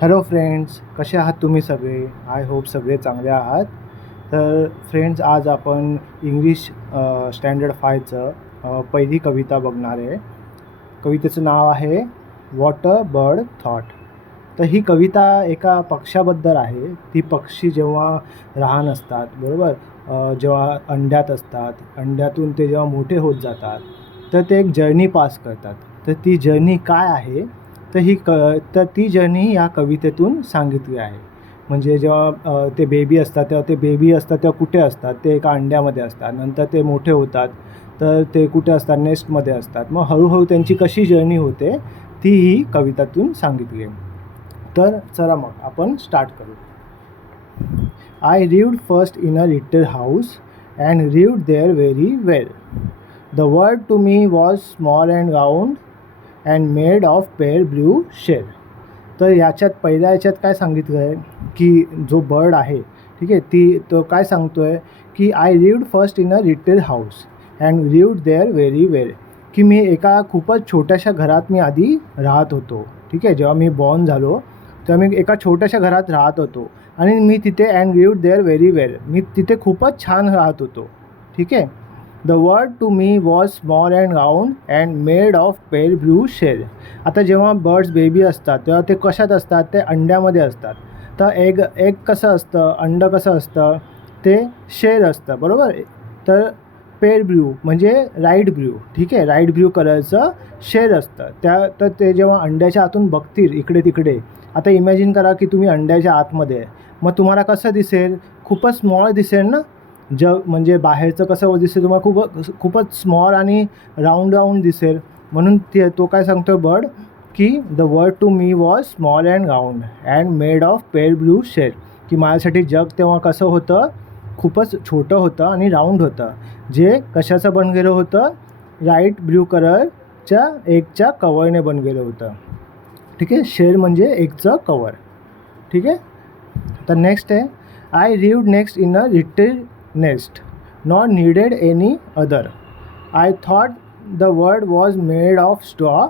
Hello friends, कसे आहात तुम्ही सगळे? आय होप सगळे चांगले आहात. तर फ्रेंड्स, आज आपण इंग्लिश स्टँडर्ड 5चं पहिली कविता बघणार आहे. कवितेचं नाव आहे व्हॉट अ बर्ड थॉट. तर ही कविता एका पक्ष्याबद्दल आहे. ती पक्षी जेव्हा लहान असतात, बरोबर, जेव्हा अंड्यात असतात, अंड्यातून ते जेव्हा मोठे होत जातात, तर ते एक जर्नी पास करतात. तर ती जर्नी काय आहे, तर ती जर्नी या कवितेतून सांगितली आहे. म्हणजे जेव्हा ते बेबी असतात, तेव्हा कुठे असतात? ते एका अंड्यामध्ये असतात. नंतर ते मोठे होतात, तर ते कुठे असतात? नेस्टमध्ये असतात. मग हळूहळू त्यांची कशी जर्नी होते, ती ही कवितातून सांगितली आहे. तर चला मग आपण स्टार्ट करू. I lived first in a little house and lived there very well. The world to me was small and round and made of pale blue shell. तर याच्यात पहिल्या याच्यात काय सांगितलं आहे की जो बर्ड आहे, ठीक आहे, तो काय सांगतो आहे की I lived first in a little house and lived there very well. की मी एका खूपच छोट्याशा घरात मी आधी राहत होतो. ठीक आहे, जेव्हा मी बॉर्न झालो तेव्हा मी एका छोट्याशा घरात राहत होतो आणि मी तिथे and lived there very well, मी तिथे खूपच छान राहत होतो. ठीक आहे. The world to me was small and round and made of pale blue shell. आता जेव्हा बर्ड्स बेबी असतात तेव्हा ते कशात असतात? ते अंड्यामध्ये असतात. तर एग कसं असतं, अंडं कसं असतं? ते शेल असतं, बरोबर. तर पेल ब्ल्यू म्हणजे लाईट ब्ल्यू, ठीक आहे, लाईट ब्ल्यू कलरचं शेल असतं. तर ते जेव्हा अंड्याच्या आतून बघतील इकडे तिकडे, आता इमॅजिन करा की तुम्ही अंड्याच्या आतमध्ये आहे, मग तुम्हाला कसं दिसेल? खूपच स्मॉल दिसेल ना. जग म्हणजे बाहेरचं कसं दिसेल तुम्हाला? खूपच स्मॉल आणि राऊंड दिसेल. म्हणून तो काय सांगतो बर्ड की the world to me was small and round and made of pale blue shed. की माझ्यासाठी जग तेव्हा कसं होतं? खूपच छोटं होतं आणि राऊंड होतं. जे कशाचं बनलेलं होतं? लाईट ब्ल्यू कलरच्या एगच्या कवरने बनलेलं होतं. ठीक आहे, शेल म्हणजे एगचं कवर. ठीक आहे. तर नेक्स्ट आहे I lived next in a little nest not needed any other. I thought the world was made of straw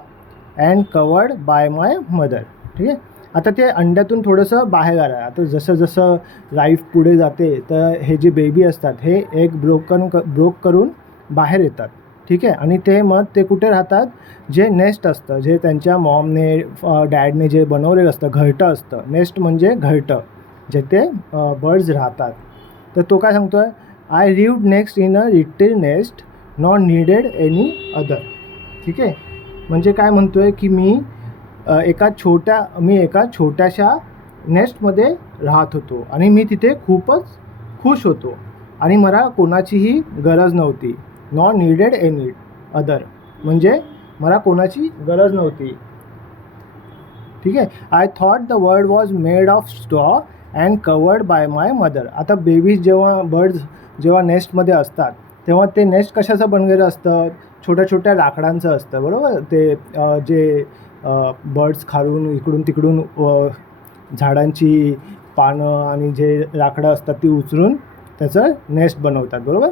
and covered by my mother. ठीक आहे. आता ते अंड्यातून थोडंसं बाहेर आलं. आता जसं जसं लाईफ पुढे जाते तर हे जे बेबी असतात हे एक ब्रोक करून बाहेर येतात. ठीक आहे. आणि मग ते कुठे राहतात? जे नेस्ट असतं, जे त्यांच्या मॉमने डॅडने जे बनवलेलं असतं, घरटं असतं. नेस्ट म्हणजे घरटं, जिथे बर्ड्स राहतात. तर तो काय सांगतो आहे? I lived next in a little nest not needed any other. ठीक आहे. म्हणजे काय म्हणतो आहे की मी एका छोट्याशा नेस्टमध्ये राहत होतो आणि मी तिथे खूपच खुश होतो आणि मला कोणाचीही गरज नव्हती. नॉट नीडेड एनी अदर म्हणजे मला कोणाची गरज नव्हती. ठीक आहे. I thought the world was made of straw and covered by my mother. आता बेबीज बर्ड्स जेव्हा नेस्टमध्ये असतात तेव्हा ते नेस्ट कशाचं बनलेलं असतं? छोट्या छोट्या लाकडांचं असतं, बरोबर. ते जे बर्ड्स खालून इकडून तिकडून झाडांची पानं आणि जे लाकडं असतात ती उचलून त्याचं नेस्ट बनवतात, बरोबर.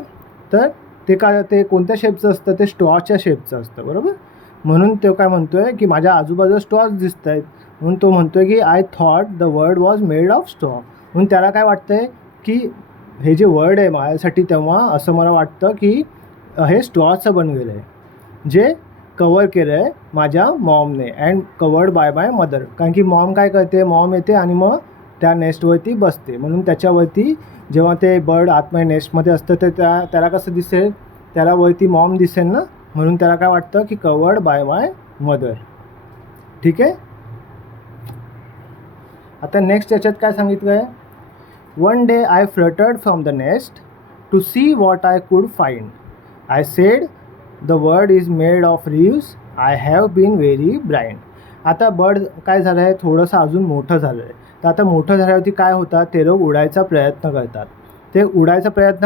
तर ते कोणत्या शेपचं असतं? ते स्ट्रॉच्या शेपचं असतं, बरोबर. म्हणून तो काय म्हणतो आहे की माझ्या आजूबाजूला स्ट्रॉज दिसत आहेत. म्हणून तो म्हणतो आहे की I thought the world was made of straw. म्हणून त्याला काय वाटतं आहे की हे जे वर्ड आहे माझ्यासाठी, तेव्हा असं मला वाटतं की हे स्ट्रॉचं बनलेलं आहे, जे कवर केलं आहे माझ्या मॉमने and covered by my mother. कारण की मॉम काय करते? मॉम येते आणि मग त्या नेस्टवरती बसते. म्हणून त्याच्यावरती जेव्हा ते बर्ड आतमध्ये नेस्टमध्ये असतं तर त्याला कसं दिसेल? त्याला वरती मॉम दिसेल ना. म्हणून त्याला काय वाटतं की कवर्ड बाय माय मदर. ठीक आहे. आता नेक्स्ट याच्यात काय सांगितलं आहे? One day I fluttered from the nest to see what I could find. I said the world is made of leaves. I have been very blind. आता bird काय झालं आहे? थोडंसं अजून मोठं झालं आहे. तर आता मोठं झाल्यावरती काय होतात? ते लोक उडायचा प्रयत्न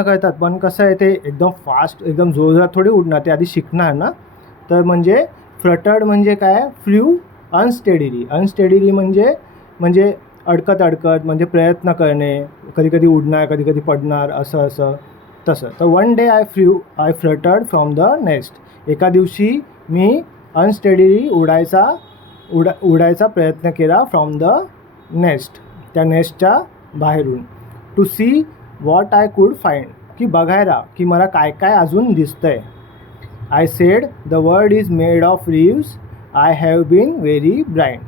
करतात. पण कसं आहे? ते एकदम फास्ट, एकदम जोरदार थोडी उडणार, ते आधी शिकणार ना. तर म्हणजे फ्लटर्ड म्हणजे काय? फ्ल्यू अनस्टेडिली म्हणजे अडकत म्हणजे प्रयत्न करणे, कधी उडणार, कधी पडणार, असं तसं. तर one day I fluttered from the nest. एका दिवशी मी अनस्टेडिली उडायचा प्रयत्न केला फ्रॉम द नेस्ट, त्या नेस्टच्या बाहेरून. To see what I could find, की बघायला की मला काय काय अजून दिसतंय. I said the world is made of leaves, I have been very blind.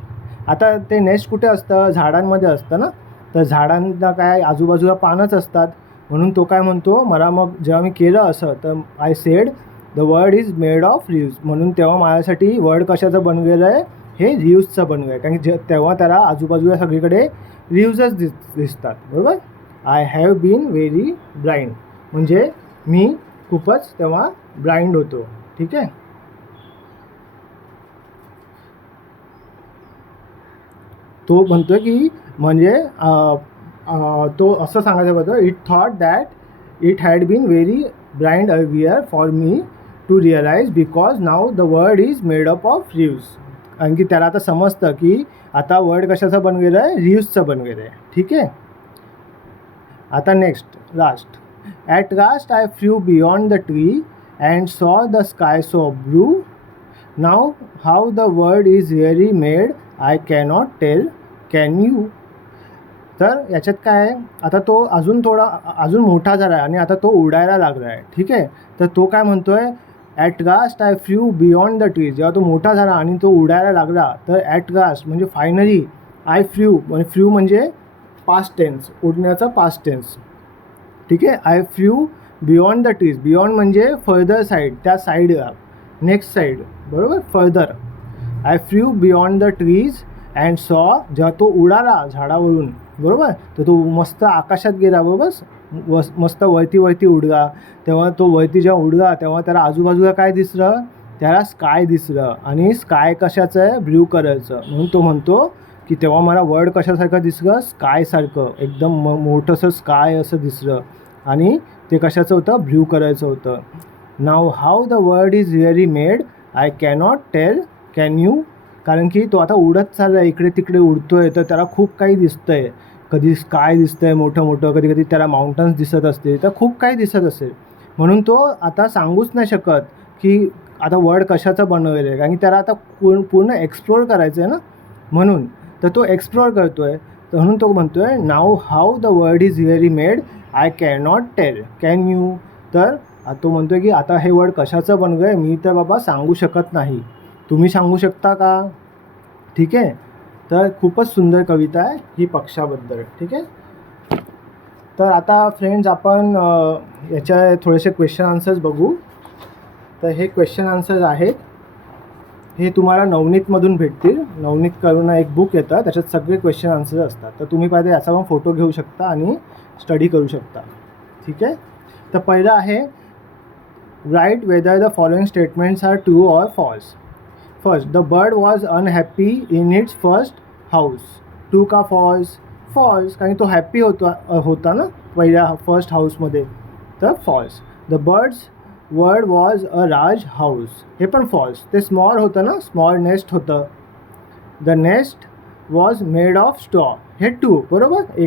आता ते नेस्ट कुठे असतं, झाडांमध्ये असतं ना. तर झाडांना काय आजूबाजूला पानंच असतात, म्हणून तो काय म्हणतो, मला मग जेव्हा मी केलं असं, तर I said the world is made of leaves, म्हणून तेव्हा माझ्यासाठी वर्ल्ड कशाचं बनलेलं आहे, हे लीव्सचं बनलं आहे. कारण की तेव्हा त्याला आजूबाजूला सगळीकडे लीव्सच दिसतात, बरोबर. I have been very blind म्हणजे मी खूपच तेव्हा ब्लाइंड होतो. ठीक आहे. तो म्हणतो की म्हणजे तो असं सांगायचं होतं, it thought that it had been very blind earlier for me to realise because now the world is made up of leaves. कारण की त्याला आता समजतं की आता वर्ल्ड कशाचं बनलेलं आहे, लीव्सचं बनलेलं आहे. ठीक आहे. आता next last. At last I flew beyond the tree and saw the sky so blue. Now how the world is really made I cannot tell, can you. तर याच्यात काय आहे, आता तो अजून मोठा झाला आहे आणि आता तो उडायला लागला आहे. ठीक आहे. तर तो काय म्हणतो आहे, at last I flew beyond the trees. जेव्हा तो मोठा झाला आणि तो उडायला लागला, तर ॲट लास्ट म्हणजे फायनली, आय फ्ल्यू म्हणजे फ्ल्यू म्हणजे पास्ट टेन्स, उडण्याचा पास्ट टेन्स. ठीक आहे. I flew beyond the trees, beyond म्हणजे फर्दर साईड, त्या साईडला, नेक्स्ट साईड, बरोबर, further. I flew beyond the trees and saw, जेव्हा तो उडाला झाडावरून, बरोबर, तर तो मस्त आकाशात गेला, बरोबर, मस्त वरती उडला. तेव्हा तो वरती जेव्हा उडला तेव्हा त्याला आजूबाजूला काय दिसलं, त्याला स्काय दिसलं. आणि स्काय कशाचं आहे, ब्ल्यू कलरचं. म्हणून तो म्हणतो की तेव्हा मला वर्ल्ड कशासारखं दिसलं, स्कायसारखं, एकदम मोठंसं स्काय असं दिसलं. आणि ते कशाचं होतं, ब्ल्यू कलरचं होतं. Now how the world is really made I cannot tell, can you. कारण की तो आता उडत चालला आहे, इकडे तिकडे उडतोय, तर त्याला खूप काही दिसतं आहे. कधी स्काय दिसतं आहे मोठं, कधी कधी त्याला माउंटन्स दिसत असतील, तर खूप काही दिसत असेल. म्हणून तो आता सांगूच नाही शकत की आता वर्ल्ड कशाचं बनवलेलं आहे, कारण की त्याला आता पूर्ण एक्सप्लोअर करायचं आहे ना, म्हणून. तर तो एक्सप्लोअर करतो आहे, तर म्हणून तो म्हणतो आहे, now how the world is really made I cannot tell, can you. तर तो म्हणतो आहे की आता हे वर्ल्ड कशाचं बनलं आहे, मी तर बाबा सांगू शकत नाही, तुम्ही सांगू शकता का. ठीक आहे. तर खूपच सुंदर कविता आहे ही पक्षाबद्दल. ठीक आहे. तर आता फ्रेंड्स आपण याच्या थोडेसे क्वेश्चन आन्सर्स बघू. तर हे क्वेश्चन आन्सर्स आहेत, हे तुम्हाला नवनीतमधून भेटतील. नवनीत करून एक बुक येतं, त्याच्यात सगळे क्वेश्चन आन्सर्स असतात. तर तुम्ही पाहिजे याचा पण फोटो घेऊ शकता आणि स्टडी करू शकता. ठीक आहे. तर पहिलं आहे, write whether the following statements are true or false. First, the bird was unhappy in its first house. True का फॉल्स. फॉल्स, कारण तो हॅप्पी होता ना पहिल्या फर्स्ट हाऊसमध्ये, तर false. The bird's world was a large house, हे पण फॉल्स, ते स्मॉल होतं ना, स्मॉल नेस्ट होतं. The nest was made of straw, हे ट्रू, बरोबर.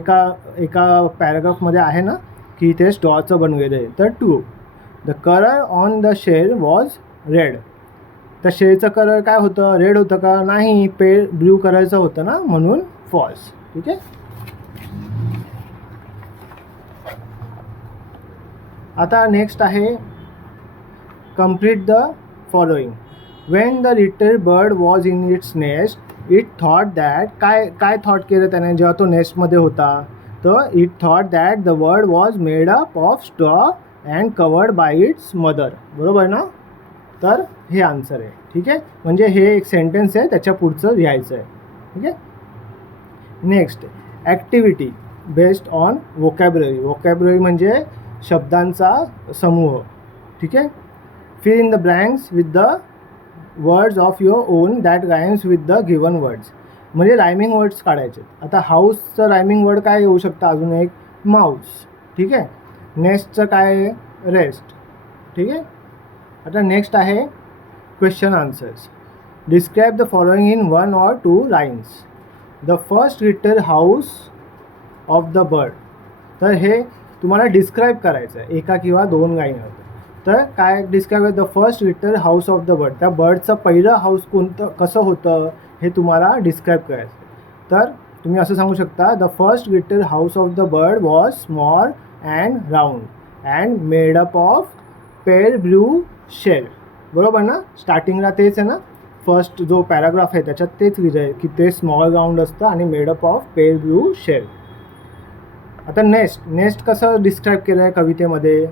एका पॅराग्राफमध्ये आहे ना की ते स्ट्रॉचं बनलेलं आहे, तर true. The colour on the shell was red, तर शेलचं कलर काय होतं, रेड होतं का, नाही, ब्ल्यू कलरचं होतं ना, म्हणून फॉल्स. ठीक आहे. आता नेक्स्ट आहे, complete the following. Wien the little bird was in its nest it thought that, काय थॉट केलं त्याने जेव्हा तो नेस्टमध्ये होता, तर it thought that the world was made up of straw and covered bye it's mother, बरोबर ना. तर हे आन्सर आहे. ठीक आहे. म्हणजे हे एक सेंटेन्स आहे, त्याच्या पुढचं लिहायचं आहे. ठीक आहे. Next, activity based on vocabulary. Vocabulary म्हणजे शब्दांचा समूह. ठीक आहे. Fill in the blanks with the words of your own that rhymes with the given words. म्हणजे रायमिंग वर्ड्स काढायचे. आता हाऊसचं रायमिंग वर्ड काय येऊ शकतं, अजून एक माऊस. ठीक आहे. नेक्स्टचं काय आहे, रेस्ट. ठीक आहे. आता नेक्स्ट आहे question answers. Describe the following in 1 or 2 lines. The first little house of the bird. तर हे तुम्हाला डिस्क्राईब करायचं आहे एका किंवा 2 लाईनमध्ये. तर काय describe, the first little house of the bird, त्या बर्डचं पहिलं हाऊस कोणतं, कसं होतं, हे तुम्हाला डिस्क्राईब करायचं. तर तुम्ही असं सांगू शकता, the first little house of the bird was small and round and made up of pale blue shell. बरोबर ना, स्टार्टिंगला तेच आहे ना, फर्स्ट जो पॅराग्राफ आहे त्याच्यात तेच लिहिलं आहे की ते स्मॉल राऊंड असतं आणि made up of pale blue shell. आता नेस्ट कसं डिस्क्राईब केलं आहे कवितेमध्ये,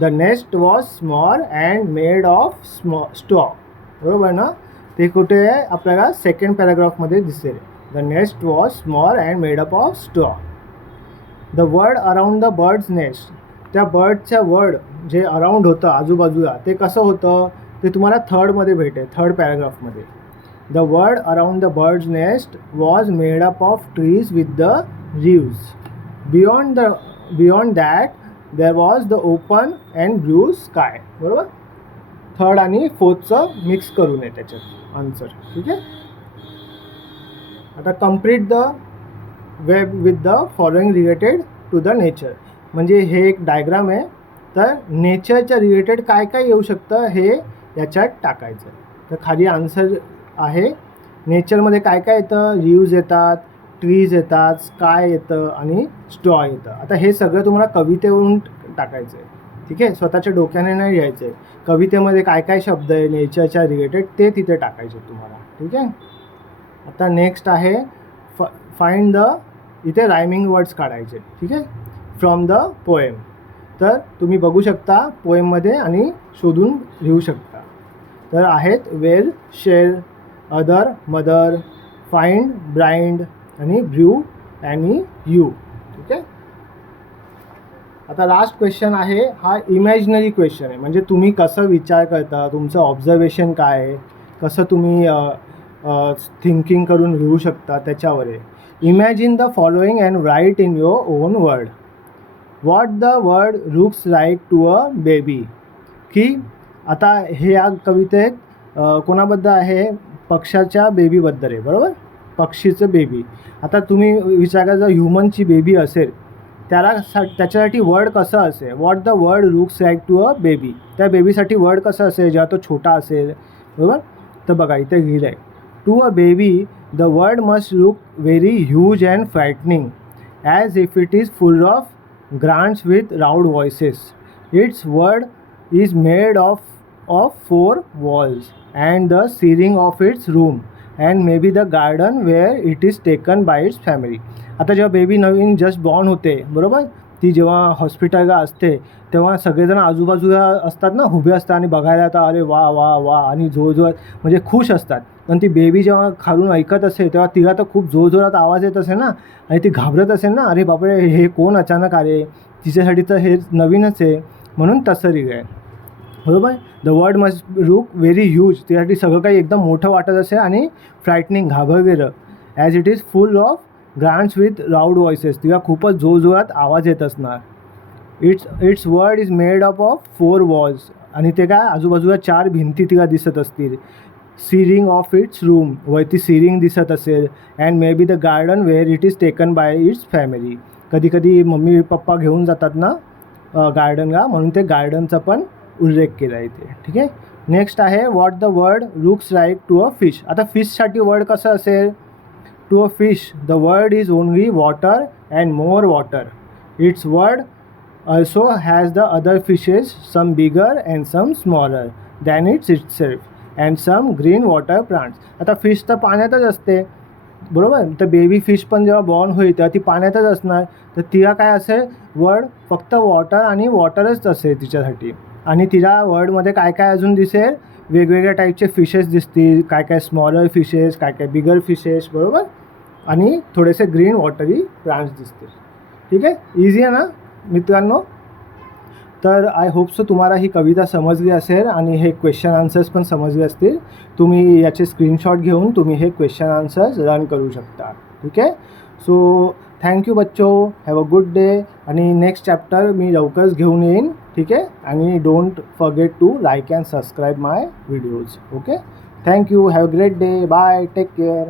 the nest was small and made of straw. बरोबर ना, ते कुठे आहे आपल्याला सेकंड पॅराग्राफमध्ये दिसेल. The nest was small and made up of straw. The word around the birds nest, त्या बर्डच्या वर्ड जे अराउंड होतं आजूबाजूला ते कसं होतं ते तुम्हाला थर्डमध्ये भेटेल, थर्ड पॅराग्राफमध्ये. The word around the birds nest was made up of trees with the leaves. Beyond that there was the open and blue sky. बरोबर, थर्ड आणि फोर्थचं मिक्स करून आहे त्याच्यात आन्सर. ठीक आहे. आता complete the web with the following related to the nature. म्हणजे हे एक डायग्राम आहे, तर नेचरच्या रिलेटेड काय काय येऊ शकतं हे याच्यात टाकायचं. तर खाली आन्सर आहे, नेचरमध्ये काय काय येतं, लीव्ज येतात, ट्रीज येतात, स्काय येतं आणि स्ट्रॉ येतं. आता हे सगळं तुम्हाला कवितेवरून टाकायचं आहे. ठीक आहे, स्वतःच्या डोक्याने नाही लिहायचं आहे. कवितेमध्ये काय काय शब्द आहे नेचरच्या रिलेटेड ते तिथे टाकायचे तुम्हाला. ठीक आहे. आता नेक्स्ट आहे फाइंड द, इथे रायमिंग वर्ड्स काढायचे. ठीक आहे, फ्रॉम द पोएम. तर तुम्ही बघू शकता पोएममध्ये आणि शोधून लिहू शकता. तर आहेत well, shell, other, mother, find, blind आणि ब्ल्यू आणि यू. ठीक आहे. आता लास्ट क्वेश्चन आहे, हा इमॅजिनरी क्वेश्चन आहे, म्हणजे तुम्ही कसं विचार करता, तुमचं ऑब्झर्वेशन काय आहे, कसं तुम्ही थिंकिंग करून लिहू शकता त्याच्यावर आहे. Imagine the following and write in your own word. What the world looks like to a baby. की आता हे या कवितेत कोणाबद्दल आहे, पक्षाच्या बेबीबद्दल आहे. बरोबर, पक्षीचं बेबी. आता तुम्ही विचार करा, जर ह्युमनची बेबी असेल त्याच्यासाठी वर्ड कसं असेल, what the world looks like to a baby. त्या बेबीसाठी वर्ड कसं असेल जेव्हा तो छोटा असेल. बरोबर, तर बघा इथे लिहिलं आहे, to a baby the word must look very huge and frightening as if it is full of grants with loud voices. Its word is made of 4 walls and the ceiling of its room and maybe the garden where it is taken by its family. आता जेव्हा baby नवीन just born होते, बरोबर, ती जेव्हा हॉस्पिटलला असते तेव्हा सगळेजण आजूबाजूला असतात ना, उभे असतात आणि बघायला आता अरे वा वा वा आणि जोरजोरात म्हणजे खुश असतात. पण ती बेबी जेव्हा खालून ऐकत असेल तेव्हा तिला तर खूप जोरजोरात आवाज येत असेल ना, आणि ती घाबरत असेल ना, अरे बापरे हे कोण अचानक आले, तिच्यासाठी तर हे नवीनच आहे, म्हणून तसं लिहिलं आहे. बरोबर, the word must look very huge, त्यासाठी सगळं काही एकदम मोठं वाटत असेल आणि फ्रायटनिंग, घाबरलेलं. As it is full of grants with loud voices, तिला खूपच जोरजोरात आवाज येत असणार. Its word is made up of 4 walls, आणि ते काय आजूबाजूला 4 भिंती तिला दिसत असतील. सीलिंग ऑफ इट्स रूम, वरती सीलिंग दिसत असेल. And may be the garden where it is taken bye it's family, कधी कधी मम्मी पप्पा घेऊन जातात ना गार्डनला, म्हणून ते गार्डनचा पण उल्लेख केला इथे. ठीक आहे. नेक्स्ट आहे what the world looks like to a fish. आता फिशसाठी वर्ड कसं असेल, to a fish the world is only water and more water. Its world also has the other fishes, some bigger and some smaller than itself and some green water plants. आता fish तर पाण्यातच असते, बरोबर, तर baby fish पण जेव्हा born होईल तेव्हा ती पाण्यातच असणार, तर तिला काय असेल वर्ड फक्त वॉटर आणि वॉटरच असेल तिच्यासाठी. आणि तिला वर्डमध्ये काय काय अजून दिसेल, वेगवेगळ्या टाईपचे फिशेस दिसतील, काय काय स्मॉलर फिशेस, काय काय बिगर फिशेस, बरोबर, आणि थोडेसे ग्रीन वॉटरी प्लांट्स दिसतील. ठीक आहे, इझी आहे ना मित्रांनो. तर आय होप सो तुम्हाला ही कविता समजली असेल आणि हे क्वेश्चन आन्सर्स पण समजले असतील. तुम्ही याचे स्क्रीनशॉट घेऊन तुम्ही हे क्वेश्चन आन्सर्स रन करू शकता. ठीक आहे. सो थँक्यू बच्चो, हॅव अ गुड डे. आणि नेक्स्ट चॅप्टर मी लवकरच घेऊन येईन. ठीक आहे. आणि don't forget to like and subscribe my videos. Okay, thank you, have a great day, bye, take care.